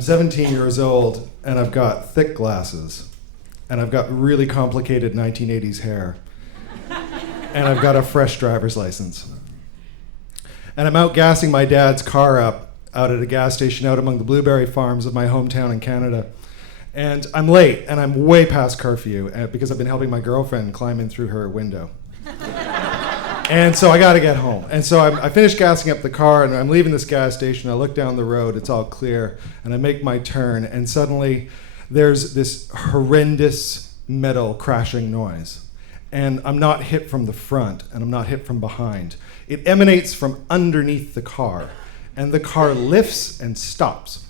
I'm 17 years old, and I've got thick glasses, and I've got really complicated 1980s hair, and I've got a fresh driver's license. And I'm out gassing my dad's car up out at a gas station out among the blueberry farms of my hometown in Canada. And I'm late, and I'm way past curfew because I've been helping my girlfriend climb in through her window. And so I got to get home. And so I finished gassing up the car, and I'm leaving this gas station. I look down the road, it's all clear, and I make my turn, and suddenly there's this horrendous metal crashing noise. And I'm not hit from the front, and I'm not hit from behind. It emanates from underneath the car, and the car lifts and stops.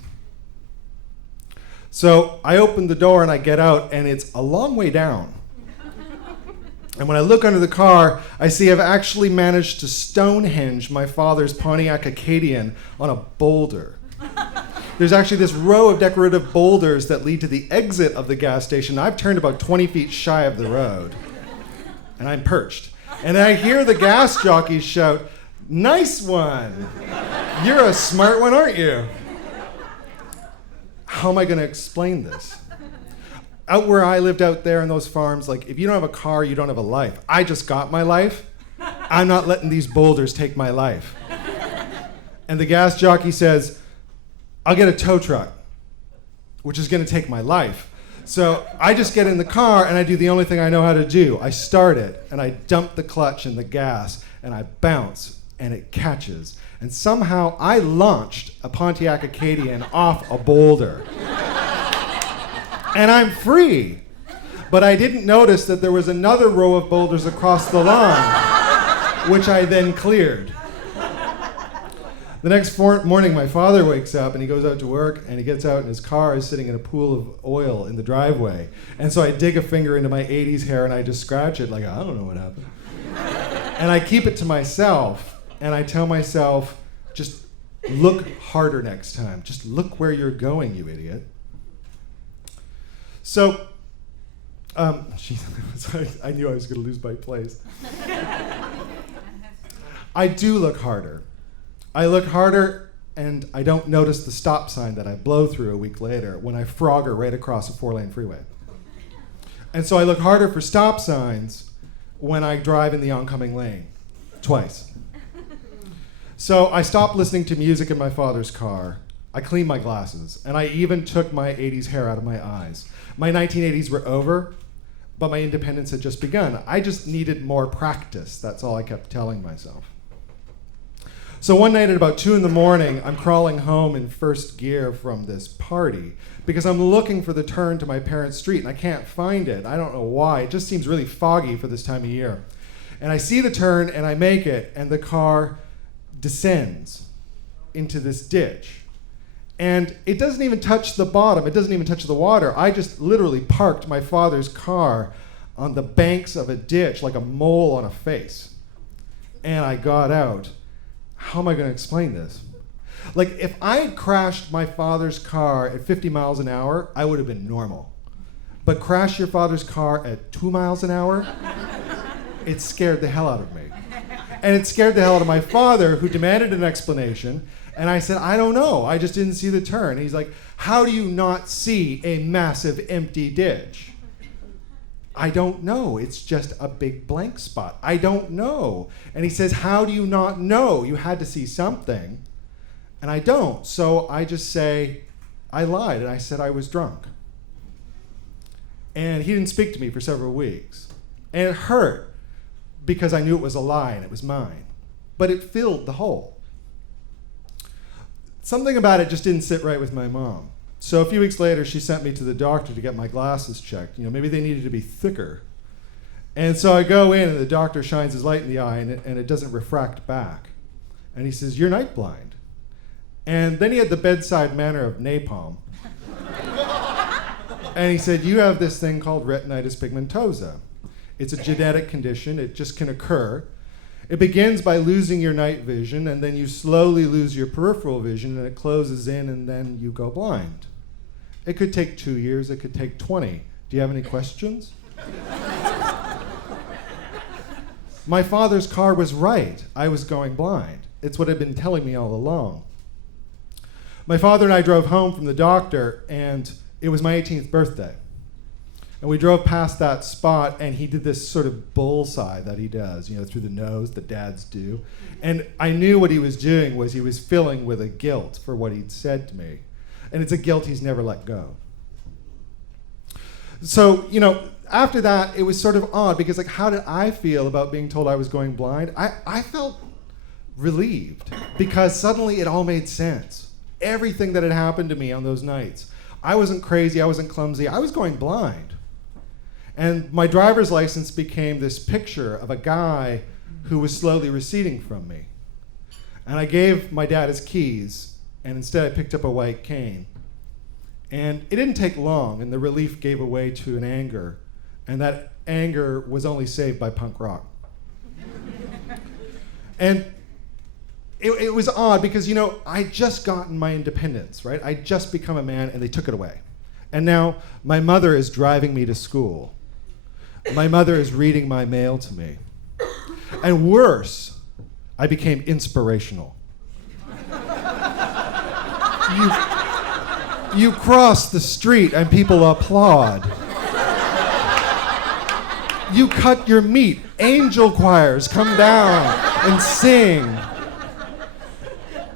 So I open the door and I get out, and it's a long way down. And when I look under the car, I see I've actually managed to Stonehenge my father's Pontiac Acadian on a boulder. There's actually this row of decorative boulders that lead to the exit of the gas station. I've turned about 20 feet shy of the road, and I'm perched. And I hear the gas jockeys shout, "Nice one! You're a smart one, aren't you?" How am I going to explain this? Out where I lived out there in those farms, like, if you don't have a car, you don't have a life. I just got my life. I'm not letting these boulders take my life. And the gas jockey says, "I'll get a tow truck," which is going to take my life. So I just get in the car and I do the only thing I know how to do. I start it and I dump the clutch in the gas and I bounce and it catches. And somehow I launched a Pontiac Acadian off a boulder. And I'm free. But I didn't notice that there was another row of boulders across the lawn, which I then cleared. The next morning, my father wakes up and he goes out to work, and he gets out and his car is sitting in a pool of oil in the driveway. And so I dig a finger into my 80s hair and I just scratch it like, I don't know what happened. And I keep it to myself, and I tell myself, just look harder next time. Just look where you're going, you idiot. So, I knew I was going to lose my place. I do look harder. I look harder, and I don't notice the stop sign that I blow through a week later when I frogger right across a 4-lane freeway. And so I look harder for stop signs when I drive in the oncoming lane, twice. So I stopped listening to music in my father's car. I cleaned my glasses, and I even took my 80s hair out of my eyes. My 1980s were over, but my independence had just begun. I just needed more practice. That's all I kept telling myself. So one night at about 2 in the morning, I'm crawling home in first gear from this party because I'm looking for the turn to my parents' street, and I can't find it. I don't know why. It just seems really foggy for this time of year. And I see the turn, and I make it, and the car descends into this ditch. And it doesn't even touch the bottom. It doesn't even touch the water. I just literally parked my father's car on the banks of a ditch like a mole on a face. And I got out. How am I going to explain this? Like, if I had crashed my father's car at 50 miles an hour, I would have been normal. But crash your father's car at 2 miles an hour? It scared the hell out of me. And it scared the hell out of my father, who demanded an explanation. And I said, I don't know. I just didn't see the turn. He's like, how do you not see a massive empty ditch? I don't know. It's just a big blank spot. I don't know. And he says, how do you not know? You had to see something. And I don't. So I just say, I lied. And I said I was drunk. And he didn't speak to me for several weeks. And it hurt because I knew it was a lie and it was mine. But it filled the hole. Something about it just didn't sit right with my mom. So a few weeks later, she sent me to the doctor to get my glasses checked. You know, maybe they needed to be thicker. And so I go in, and the doctor shines his light in the eye, and it doesn't refract back. And he says, you're night blind. And then he had the bedside manner of napalm. And he said, you have this thing called retinitis pigmentosa. It's a genetic condition. It just can occur. It begins by losing your night vision, and then you slowly lose your peripheral vision, and it closes in, and then you go blind. It could take 2 years. It could take 20. Do you have any questions? My father's car was right. I was going blind. It's what had been telling me all along. My father and I drove home from the doctor, and it was my 18th birthday. And we drove past that spot, and he did this sort of bullseye that he does, through the nose that dads do. And I knew what he was doing was he was filling with a guilt for what he'd said to me. And it's a guilt he's never let go. So, after that, it was sort of odd because, how did I feel about being told I was going blind? I felt relieved because suddenly it all made sense. Everything that had happened to me on those nights. I wasn't crazy, I wasn't clumsy, I was going blind. And my driver's license became this picture of a guy who was slowly receding from me. And I gave my dad his keys, and instead I picked up a white cane. And it didn't take long, and the relief gave way to an anger. And that anger was only saved by punk rock. And it was odd because, I'd just gotten my independence, right? I'd just become a man, and they took it away. And now my mother is driving me to school. My mother is reading my mail to me. And worse, I became inspirational. You cross the street and people applaud. You cut your meat. Angel choirs come down and sing.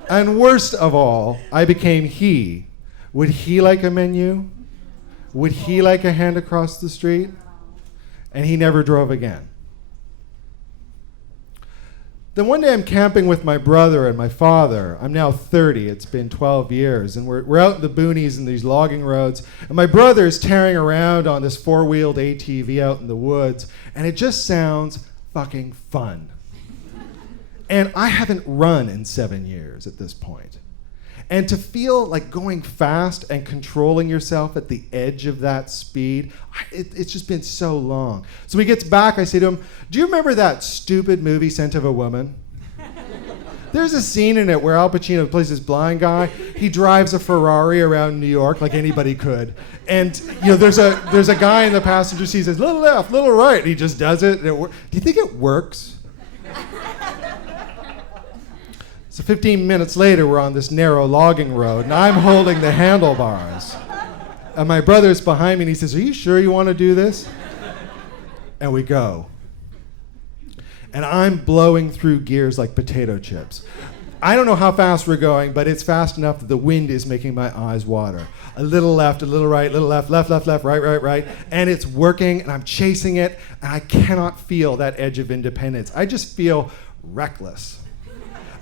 And worst of all, I became he. Would he like a menu? Would he like a hand across the street? And he never drove again. Then one day I'm camping with my brother and my father. I'm now 30, it's been 12 years, and we're out in the boonies in these logging roads, and my brother's tearing around on this four-wheeled ATV out in the woods, and it just sounds fucking fun. And I haven't run in 7 years at this point. And to feel like going fast and controlling yourself at the edge of that speed, it's just been so long. So he gets back, I say to him, do you remember that stupid movie, Scent of a Woman? There's a scene in it where Al Pacino plays this blind guy. He drives a Ferrari around New York like anybody could. And there's a guy in the passenger seat who says, little left, little right. And he just does it. Do you think it works? So 15 minutes later, we're on this narrow logging road, and I'm holding the handlebars. And my brother's behind me, and he says, are you sure you want to do this? And we go. And I'm blowing through gears like potato chips. I don't know how fast we're going, but it's fast enough that the wind is making my eyes water. A little left, a little right, little left, left, left, left, right, right, right. And it's working, and I'm chasing it, and I cannot feel that edge of independence. I just feel reckless.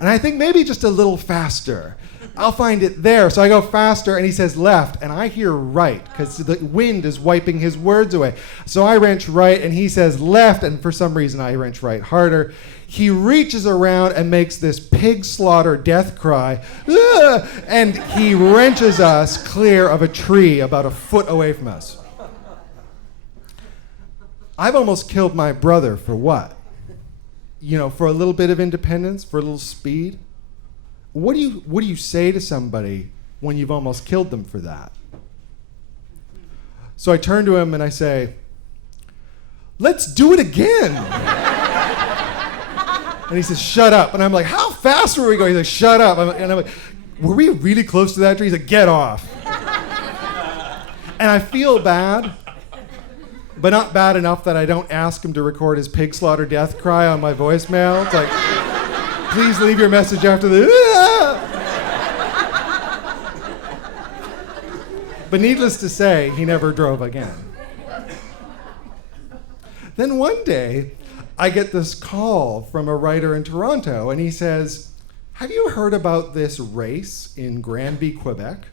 And I think maybe just a little faster. I'll find it there. So I go faster, and he says left, and I hear right, because the wind is wiping his words away. So I wrench right, and he says left, and for some reason I wrench right harder. He reaches around and makes this pig slaughter death cry, "Ugh!" And he wrenches us clear of a tree about a foot away from us. I've almost killed my brother for what? For a little bit of independence, for a little speed? What do you say to somebody when you've almost killed them for that? So I turn to him and I say, let's do it again. And he says, shut up. And I'm like, how fast were we going? He's like, shut up. And I'm like, were we really close to that tree? He's like, get off. And I feel bad, but not bad enough that I don't ask him to record his pig slaughter death cry on my voicemail. It's like, please leave your message after the... But needless to say, he never drove again. Then one day, I get this call from a writer in Toronto, and he says, have you heard about this race in Granby, Quebec?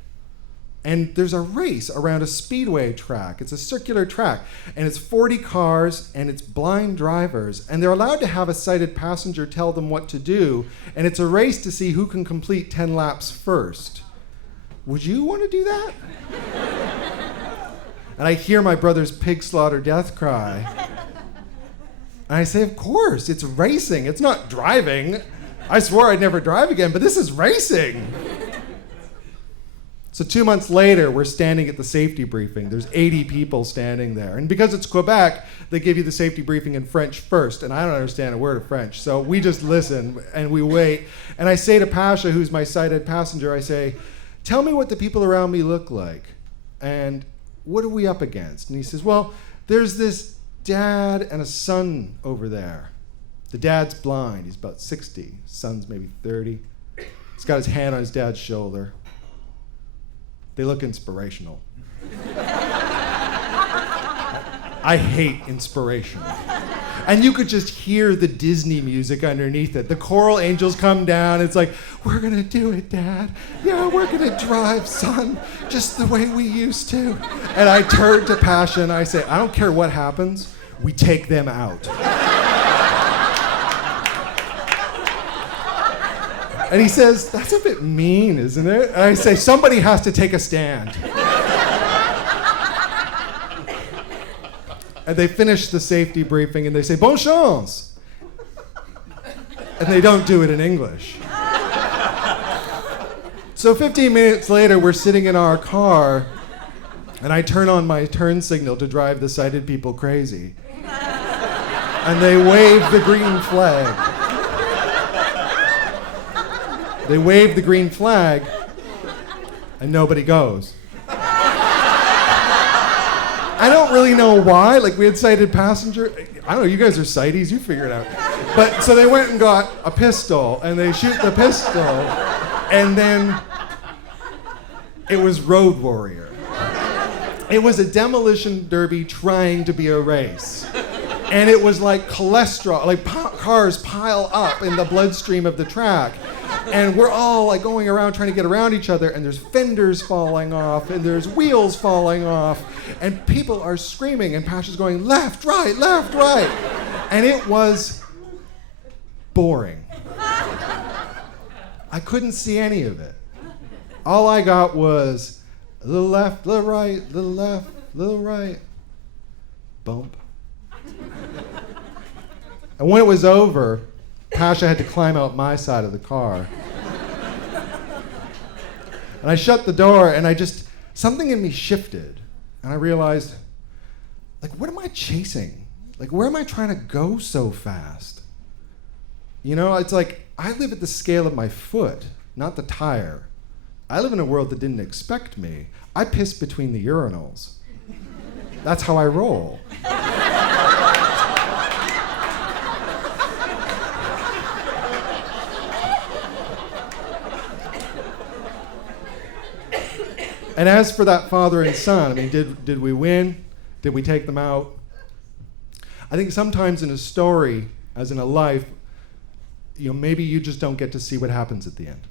And there's a race around a speedway track. It's a circular track, and it's 40 cars, and it's blind drivers, and they're allowed to have a sighted passenger tell them what to do, and it's a race to see who can complete 10 laps first. Would you want to do that? And I hear my brother's pig slaughter death cry, and I say, of course, it's racing. It's not driving. I swore I'd never drive again, but this is racing. So 2 months later, we're standing at the safety briefing. There's 80 people standing there. And because it's Quebec, they give you the safety briefing in French first. And I don't understand a word of French. So we just listen and we wait. And I say to Pasha, who's my sighted passenger, I say, tell me what the people around me look like. And what are we up against? And he says, well, there's this dad and a son over there. The dad's blind. He's about 60. Son's maybe 30. He's got his hand on his dad's shoulder. They look inspirational. I hate inspiration. And you could just hear the Disney music underneath it. The choral angels come down. It's like, we're going to do it, Dad. Yeah, we're going to drive, son, just the way we used to. And I turn to Pasha and I say, I don't care what happens. We take them out. And he says, that's a bit mean, isn't it? And I say, somebody has to take a stand. And they finish the safety briefing and they say, bonne chance. And they don't do it in English. So 15 minutes later, we're sitting in our car and I turn on my turn signal to drive the sighted people crazy. And they wave the green flag. They wave the green flag and nobody goes. I don't really know why. Like, we had sighted passenger. I don't know, you guys are sighties, you figure it out. But so they went and got a pistol, and they shoot the pistol, and then it was Road Warrior. It was a demolition derby trying to be a race. And it was like cholesterol, like cars pile up in the bloodstream of the track. And we're all like going around trying to get around each other, and there's fenders falling off, and there's wheels falling off, and people are screaming, and Pasha's going, left, right, left, right. And it was boring. I couldn't see any of it. All I got was a little left, little right, little left, little right, bump. And when it was over, Pasha had to climb out my side of the car. And I shut the door and something in me shifted. And I realized, like, what am I chasing? Like, where am I trying to go so fast? You know, it's like, I live at the scale of my foot, not the tire. I live in a world that didn't expect me. I piss between the urinals. That's how I roll. And as for that father and son, I mean, did we win? Did we take them out? I think sometimes in a story, as in a life, maybe you just don't get to see what happens at the end.